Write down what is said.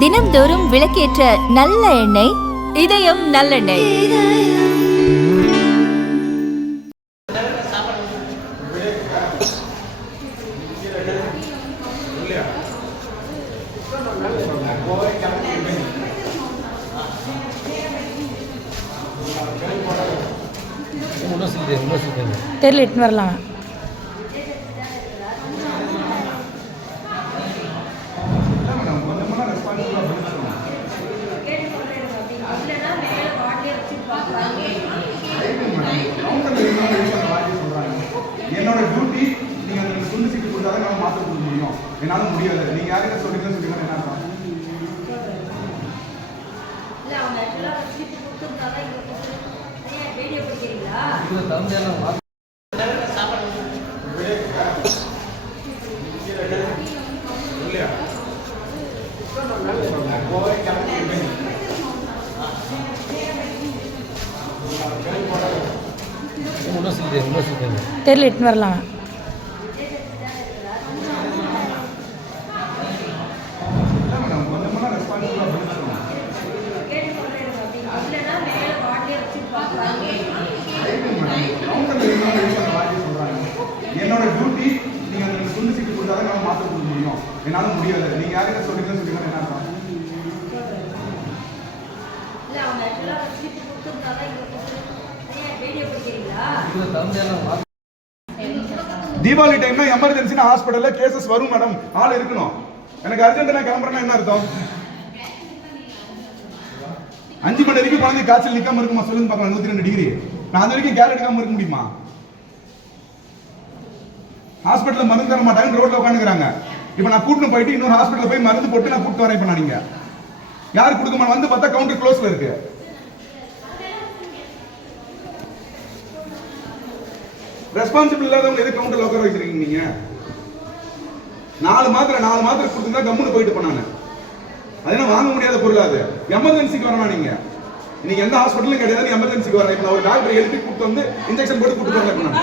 தினம்தோறும் விளக்கேற்ற நல்ல எண்ணெய் இதயம் நல்லெண்ணெய். தெரியல இட்டு வரலாம். என்னோட டியூட்டி நீங்க அந்த துண்டு சீட்டு கொடுத்தாதான் நான் மாற்ற கொடுக்க முடியும். என்னால முடியாது. நீங்க யாருக்கிட்ட சொல்றீங்கன்னு சொல்லுங்க. என்ன அர்த்தம்? இல்ல அவங்க ஆக்சுவலா சீட்டு கொடுத்தாதான் இங்க வீடியோ பிடிக்கிறீங்களா? இது தம்பேலாம் தெரியல இட்டு வரலாம். என்னோட டியூட்டி நீங்க அந்த துண்டு சீட்டு கொடுத்தாதான் நான் மாற்ற கொடுக்க முடியும். என்னால முடியாது. நீங்க யாருக்கிட்ட சொல்றீங்கன்னு சொல்லுங்க. என்ன அர்த்தம்? இல்ல அவங்க ஆக்சுவலா சீட்டு கொடுத்தாதான் இங்க வீடியோ பிடிக்கிறீங்களா? இது தம்பேலாம் தீபாவளி டைம்னா எமர்ஜென்சினா ஹாஸ்பிட்டல்ல கேசஸ் வரும் மேடம். ஆள் இருக்கணும். எனக்கு அர்ஜென்ட் நான் கிளம்புறேன்னா என்ன அர்த்தம்? 5 மணி வரைக்கும் குழந்தை காய்ச்சல் நிக்காம இருக்குமா சொல்லுங்க பார்க்கலாம். 102 டிகிரி. நான் அது வரைக்கும் கேர் எடுக்காம இருக்க முடியுமா? ஹாஸ்பிட்டல்ல மருந்து தர மாட்டாங்க, ரோட்ல உட்காந்துக்கிறாங்க. இப்ப நான் கூட்டிட்டு போயிட்டு இன்னொரு ஹாஸ்பிட்டல் போய் மருந்து போட்டு நான் கூப்பிட்டு வரேன். இப்ப நீங்க யாரு கொடுக்க மாட்டேன் வந்து பார்த்தா கவுண்டர் க்ளோஸ்ல இருக்கு. ரெஸ்பான்சிபிள் இல்லாதவங்க எது கவுண்டர்ல உட்கார வச்சிருக்கீங்க? நீங்க 4 மாத்திரை கொடுத்துருந்தா கம்முன்னு போயிட்டு போனாங்க. அதெல்லாம் வாங்க முடியாத பொருள். அது எமர்ஜென்சிக்கு வரணும். நீங்க இன்னைக்கு எந்த ஹாஸ்பிட்டலும் கிடையாது. எமர்ஜென்சிக்கு வரணும். இப்ப நான் ஒரு டாக்டர் எழுப்பி கூப்பிட்டு வந்து இன்ஜெக்ஷன் போட்டு கூப்பிட்டு வரேன்.